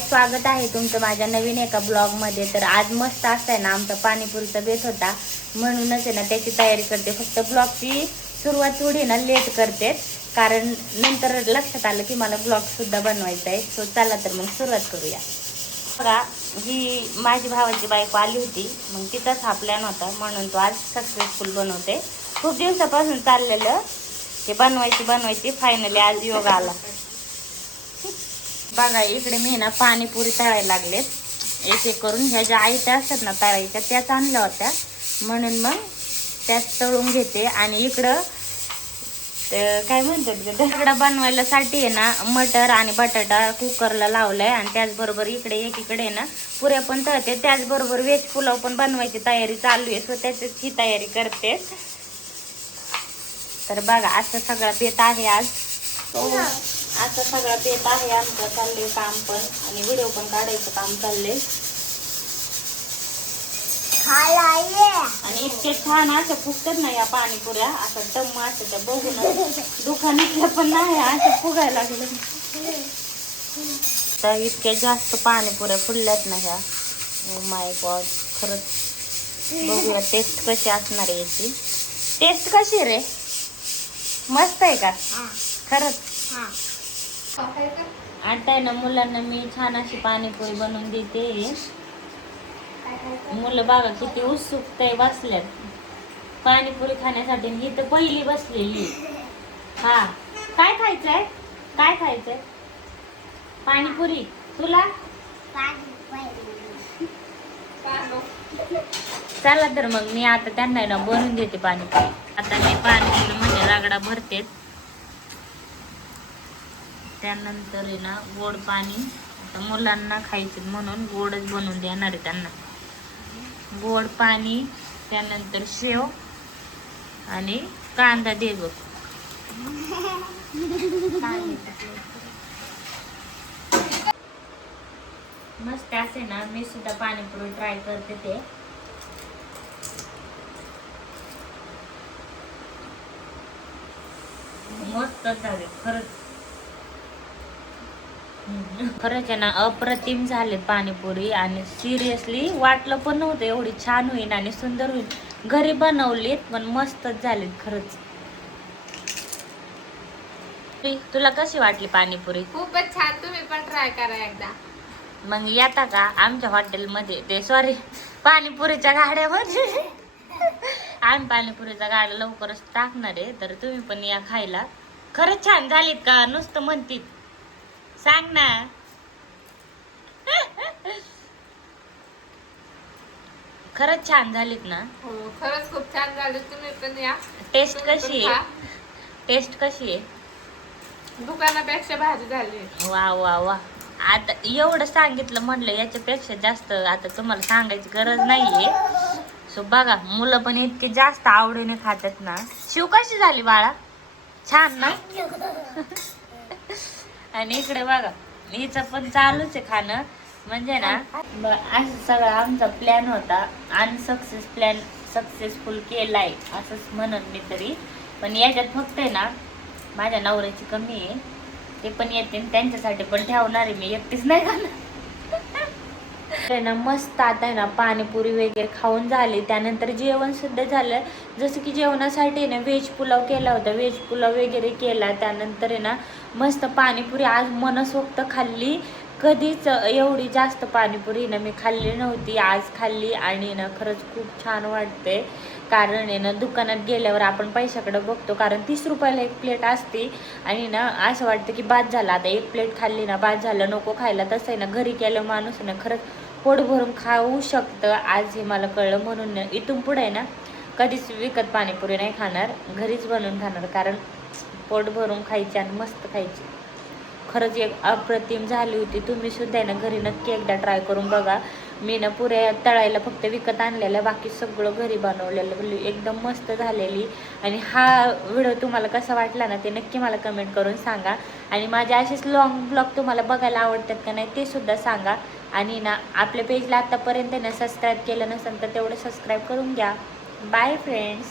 स्वागत आहे तुमचं माझ्या नवीन एका ब्लॉग मध्ये। तर आज मस्त असं आहे ना, आमचा पाणीपुरीचा बेत होता म्हणूनच आहे ना त्याची तयारी करते। फक्त ब्लॉगची सुरुवात थोडी ना लेट करते, कारण नंतर लक्षात आलं की मला ब्लॉग सुद्धा बनवायचा आहे। सो चला तर मग सुरुवात करूया। बघा, ही माझी भावाची बायको आली होती, मग तिचाच हा प्लॅन होता म्हणून तो आज सक्सेसफुल बनवते। खूप दिवसापासून चाललेलं ते बनवायची फायनली आज योग आला। बघा इकडे मी ना पाणीपुरी तळायला लागलेत, एक एक करून। ह्या ज्या आयत्या असतात ना तळायच्या त्याच आणल्या होत्या म्हणून मग त्याच तळून घेते। आणि इकडं काय म्हणतात दगडा बनवायलासाठी आहे ना मटर आणि बटाटा कुकरला लावलाय, आणि त्याचबरोबर इकडे एकीकडे ना पुऱ्या पण तळते, त्याचबरोबर व्हेज पुलाव पण बनवायची तयारी चालू आहे। सो त्याची तयारी करते। तर बघा असं सगळं बेत आहे आज। असं सगळं बेत आहे आमचं, चाललंय काम पण आणि व्हिडिओ पण काढायचं काम चाललंय। आणि इतके छान असं फुगतात ना या पाणीपुऱ्या, असं टम्म असं त्या बघून दुकानातल्या पण नाही असं फुगायला लागलं। तर इतके जास्त पाणीपुऱ्या फुलल्यात ना ह्या, ओ माय गॉड। खरंच बघूया टेस्ट कशी असणार आहे याची। टेस्ट कशी रे? मस्त आहे का खरंच? आता आहे ना मुलांना मी छान अशी पाणीपुरी बनवून देते। मुलं बघा किती उत्सुकता बसल्यात पाणीपुरी खाण्यासाठी। ही तर पहिली बसलेली। हा, काय खायचंय? काय खायचंय? पाणीपुरी तुला? चला तर मग मी आता त्यांना ना बनवून देते पाणीपुरी। आता मी पाणीपुरी म्हणजे रगडा भरते, त्यानंतर आहे ना गोड पाणी। आता मुलांना खायचे म्हणून गोडच बनवून देणार आहे त्यांना। गोड पाणी, त्यानंतर शेव आणि कांदा दे बघ। मस्त असे ना, मी सुद्धा पाणीपुरी ट्राय करते ते। मस्त झाले खरंच। खरंच आहे ना अप्रतिम झाले पाणीपुरी, आणि सिरियसली वाटलं पण नव्हतं एवढी छान होईल आणि सुंदर होईल। घरी बनवलीत पण मस्तच झालीत खरंच। तुला कशी वाटली पाणीपुरी? खूपच छान, तुम्ही पण ट्राय करा एकदा। मग येता का आमच्या हॉटेलमध्ये? ते सॉरी, पाणीपुरीच्या गाड्यामध्ये। आम्ही पाणीपुरीच्या गाड्या लवकरच टाकणार आहे, तर तुम्ही पण या खायला। खरंच छान झालीत का नुसतं म्हणतीत? सांग ना। खरंच छान झालीत ना? हो खरंच खूप छान झाले, तुम्ही पण या। टेस्ट कशी आहे? टेस्ट कशी आहे? दुकानापेक्षा भारी झाली। वा वा वा। आता एवढं सांगितलं म्हणलं, याच्यापेक्षा जास्त आता तुम्हाला सांगायची गरज नाहीये। सो बघा मुलं पण इतके जास्त आवडीने खातात ना। शिव कशी झाली बाळा? छान ना? आणि इकडे बघा हिचं पण चालूच आहे खाणं, म्हणजे ना असं सगळं आमचा प्लॅन होता आणि सक्सेसफुल केलाय असंच म्हणत मी तरी। पण याच्यात फक्त आहे ना माझ्या नवऱ्याची कमी आहे, ते पण येते त्यांच्यासाठी पण ठेवणार आहे, मी एकटीच नाही खाणार ना। मस्त आता आहे ना पाणीपुरी वगैरे खाऊन झाली, त्यानंतर जेवण सुद्धा झालं। जसं की जेवणासाठी ना व्हेज पुलाव केला होता, व्हेज पुलाव वगैरे केला। त्यानंतर आहे ना मस्त पाणीपुरी आज मनसोक्त खाल्ली। कधीच एवढी जास्त पाणीपुरी ना मी खाल्ली नव्हती, आज खाल्ली। आणि ना खरंच खूप छान वाटते, कारण आहे ना दुकानात गेल्यावर आपण पैशाकडे बघतो, कारण 30 रुपयाला एक प्लेट असते। आणि ना असं वाटतं की बाद झाला, आता एक प्लेट खाल्ली ना बाद झालं, नको खायला। तसं आहे ना घरी केलं माणूस ना खरंच पोट भरून खाऊ शकतं। आज हे मला कळलं, म्हणून इथून पुढे आहे ना कधीच विकत पाणीपुरी नाही खाणार, घरीच बनवून खाणार, कारण पोट भरून खायची आणि मस्त खायची। खरंच एक अप्रतिम झाली होती। तुम्ही सुद्धा आहे ना घरी नक्की एकदा ट्राय करून बघा। मी ना पुऱ्या तळायला फक्त विकत आणलेलं, बाकी सगळं घरी बनवलेलं, एकदम मस्त झालेली। आणि हा व्हिडिओ तुम्हाला कसा वाटला ना ते नक्की मला कमेंट करून सांगा। आणि माझे असेच लॉंग ब्लॉग तुम्हाला बघायला आवडतात का नाही ते सुद्धा सांगा। आणि ना आपल्या पेजला आतापर्यंत ना सबस्क्राईब केलं नसेल तर तेवढं सबस्क्राईब करून घ्या। Bye friends.